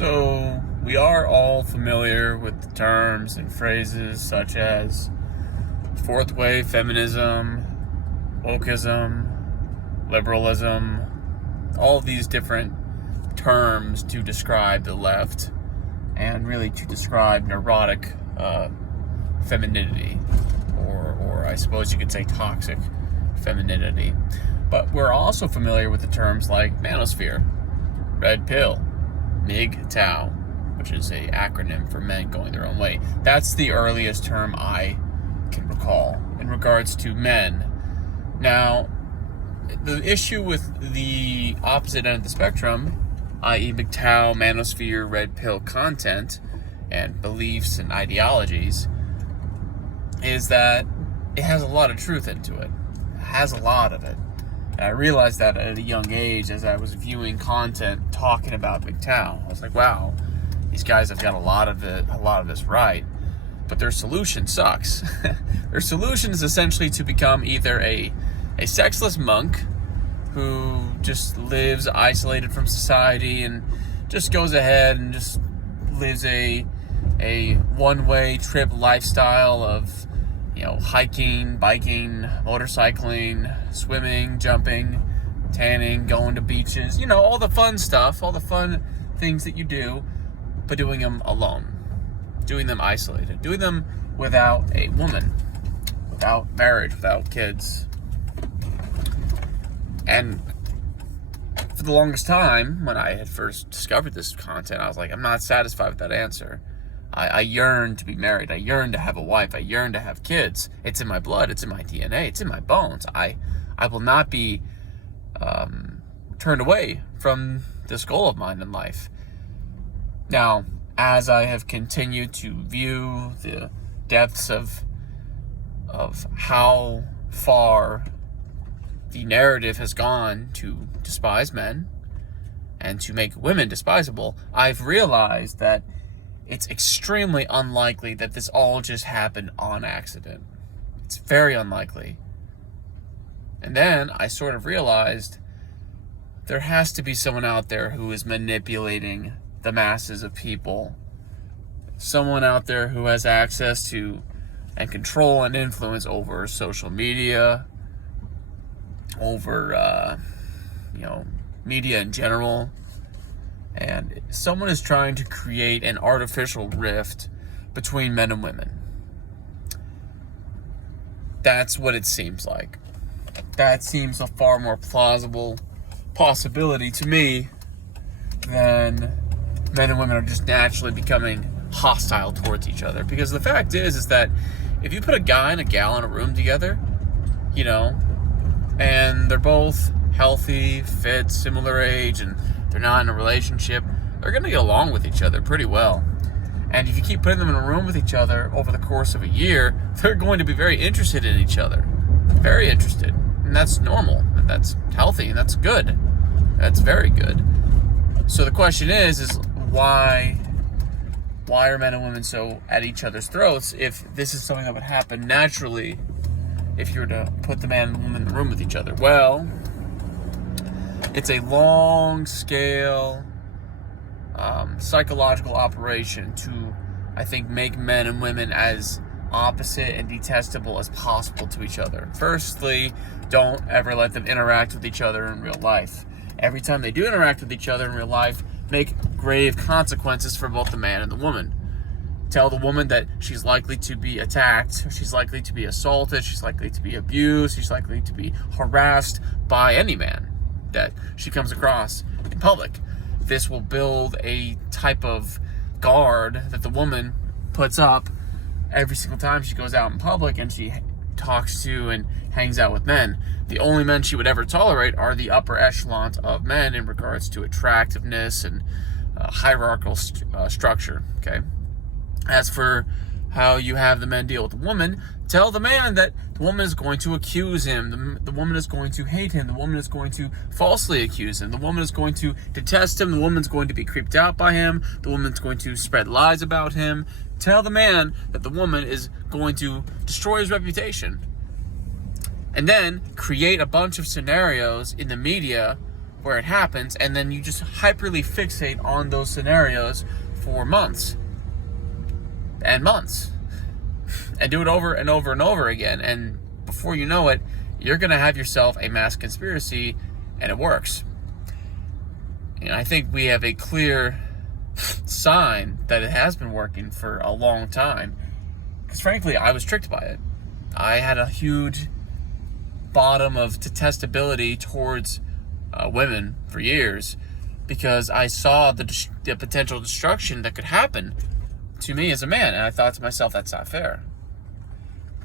So, we are all familiar with the terms and phrases such as fourth wave feminism, wokeism, liberalism, all of these different terms to describe the left and really to describe neurotic femininity, or I suppose you could say toxic femininity. But we're also familiar with the terms like manosphere, red pill, MGTOW, which is an acronym for men going their own way. That's the earliest term I can recall in regards to men. Now, the issue with the opposite end of the spectrum, i.e. MGTOW, manosphere, red pill content, and beliefs and ideologies, is that it has a lot of truth into it. It has a lot of it. And I realized that at a young age as I was viewing content talking about MGTOW. I was like, wow, these guys have got a lot of this right. But their solution sucks. Their solution is essentially to become either a sexless monk who just lives isolated from society and just goes ahead and just lives a one-way trip lifestyle of, hiking, biking, motorcycling, swimming, jumping, tanning, going to beaches, all the fun stuff, all the fun things that you do, but doing them alone, doing them isolated, doing them without a woman, without marriage, without kids. And for the longest time, when I had first discovered this content, I was like, I'm not satisfied with that answer. I yearn to be married. I yearn to have a wife. I yearn to have kids. It's in my blood. It's in my DNA. It's in my bones. I will not be turned away from this goal of mine in life. Now, as I have continued to view the depths of how far the narrative has gone to despise men and to make women despisable, I've realized that it's extremely unlikely that this all just happened on accident. It's very unlikely. And then I sort of realized there has to be someone out there who is manipulating the masses of people. Someone out there who has access to and control and influence over social media, over media in general. And someone is trying to create an artificial rift between men and women. That's what it seems like. That seems a far more plausible possibility to me than men and women are just naturally becoming hostile towards each other. Because the fact is that if you put a guy and a gal in a room together, and they're both healthy, fit, similar age, and they're not in a relationship, they're going to get along with each other pretty well. And if you keep putting them in a room with each other over the course of a year, they're going to be very interested in each other. Very interested. And that's normal. And that's healthy. And that's good. That's very good. So the question is why are men and women so at each other's throats if this is something that would happen naturally if you were to put the man and woman in the room with each other? Well, it's a long-scale psychological operation to, I think, make men and women as opposite and detestable as possible to each other. Firstly, don't ever let them interact with each other in real life. Every time they do interact with each other in real life, make grave consequences for both the man and the woman. Tell the woman that she's likely to be attacked, she's likely to be assaulted, she's likely to be abused, she's likely to be harassed by any man that she comes across in public. This will build a type of guard that the woman puts up every single time she goes out in public and she talks to and hangs out with men. The only men she would ever tolerate are the upper echelon of men in regards to attractiveness and hierarchical structure, okay? As for how you have the men deal with the woman, tell the man that the woman is going to accuse him, the woman is going to hate him, the woman is going to falsely accuse him, the woman is going to detest him, the woman's going to be creeped out by him, the woman's going to spread lies about him. Tell the man that the woman is going to destroy his reputation. And then create a bunch of scenarios in the media where it happens, and then you just hyperly fixate on those scenarios for months and months and do it over and over and over again. And before you know it, you're going to have yourself a mass conspiracy, and it works. And I think we have a clear sign that it has been working for a long time. Because frankly, I was tricked by it. I had a huge bottom of detestability towards women for years because I saw the potential destruction that could happen to me as a man. And I thought to myself, that's not fair.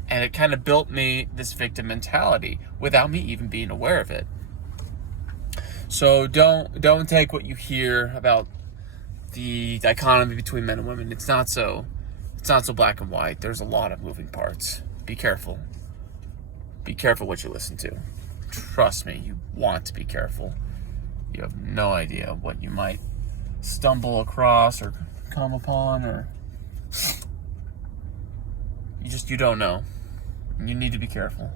And it kind of built me this victim mentality without me even being aware of it. So don't take what you hear about the dichotomy between men and women. It's not so black and white. There's a lot of moving parts. Be careful. Be careful what you listen to. Trust me, you want to be careful. You have no idea what you might stumble across or come upon, or you don't know. You need to be careful.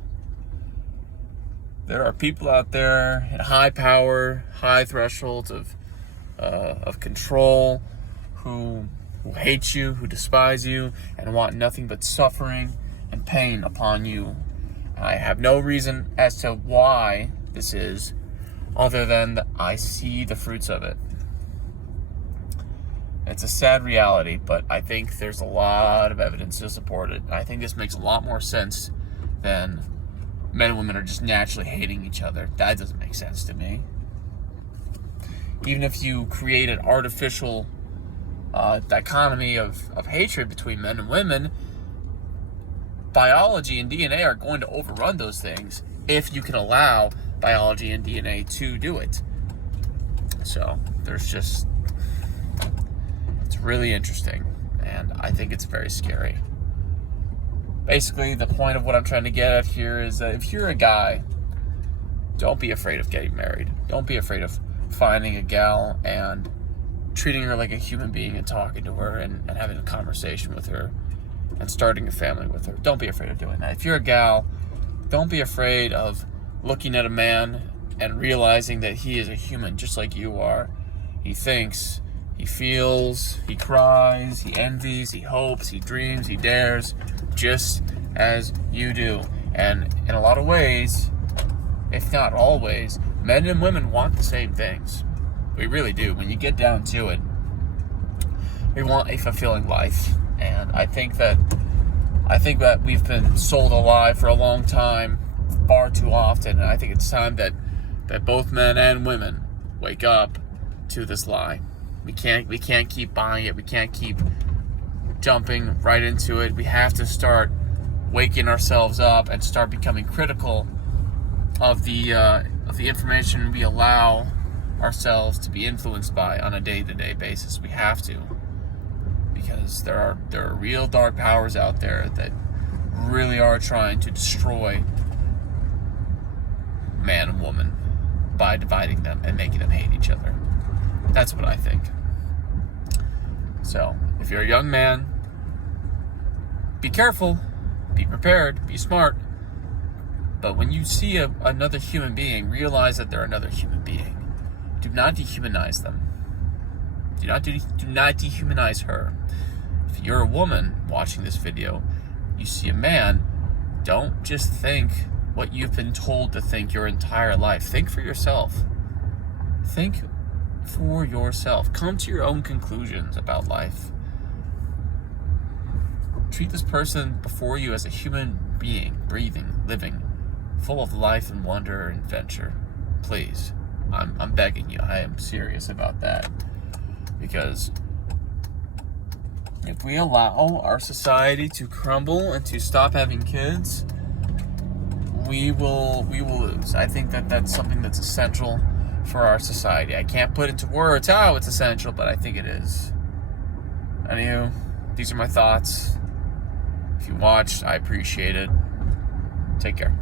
There are people out there at high power, high thresholds of control who hate you, who despise you, and want nothing but suffering and pain upon you. I have no reason as to why this is, other than that I see the fruits of it. It's a sad reality, but I think there's a lot of evidence to support it. I think this makes a lot more sense than men and women are just naturally hating each other. That doesn't make sense to me. Even if you create an artificial dichotomy of hatred between men and women, biology and DNA are going to overrun those things if you can allow biology and DNA to do it. So it's really interesting, and I think it's very scary. Basically, the point of what I'm trying to get at here is that if you're a guy, don't be afraid of getting married. Don't be afraid of finding a gal and treating her like a human being and talking to her and having a conversation with her and starting a family with her. Don't be afraid of doing that. If you're a gal, don't be afraid of looking at a man and realizing that he is a human just like you are. He thinks, he feels, he cries, he envies, he hopes, he dreams, he dares, just as you do. And in a lot of ways, if not always, men and women want the same things. We really do. When you get down to it, we want a fulfilling life. And I think that we've been sold a lie for a long time, far too often. And I think it's time that both men and women wake up to this lie. We can't keep buying it. We can't keep jumping right into it. We have to start waking ourselves up and start becoming critical of the information we allow ourselves to be influenced by on a day-to-day basis. We have to, because there are real dark powers out there that really are trying to destroy man and woman by dividing them and making them hate each other. That's what I think. So, if you're a young man, be careful, be prepared, be smart. But when you see another human being, realize that they're another human being. Do not dehumanize them. Do not dehumanize her. If you're a woman watching this video, you see a man, don't just think what you've been told to think your entire life. Think for yourself. Think for yourself. Come to your own conclusions about life. Treat this person before you as a human being, breathing, living, full of life and wonder and adventure. Please. I'm begging you. I am serious about that. Because if we allow our society to crumble and to stop having kids, we will lose. I think that's something that's essential for our society. I can't put into words how it's essential, but I think it is. Anywho, these are my thoughts. If you watched, I appreciate it. Take care.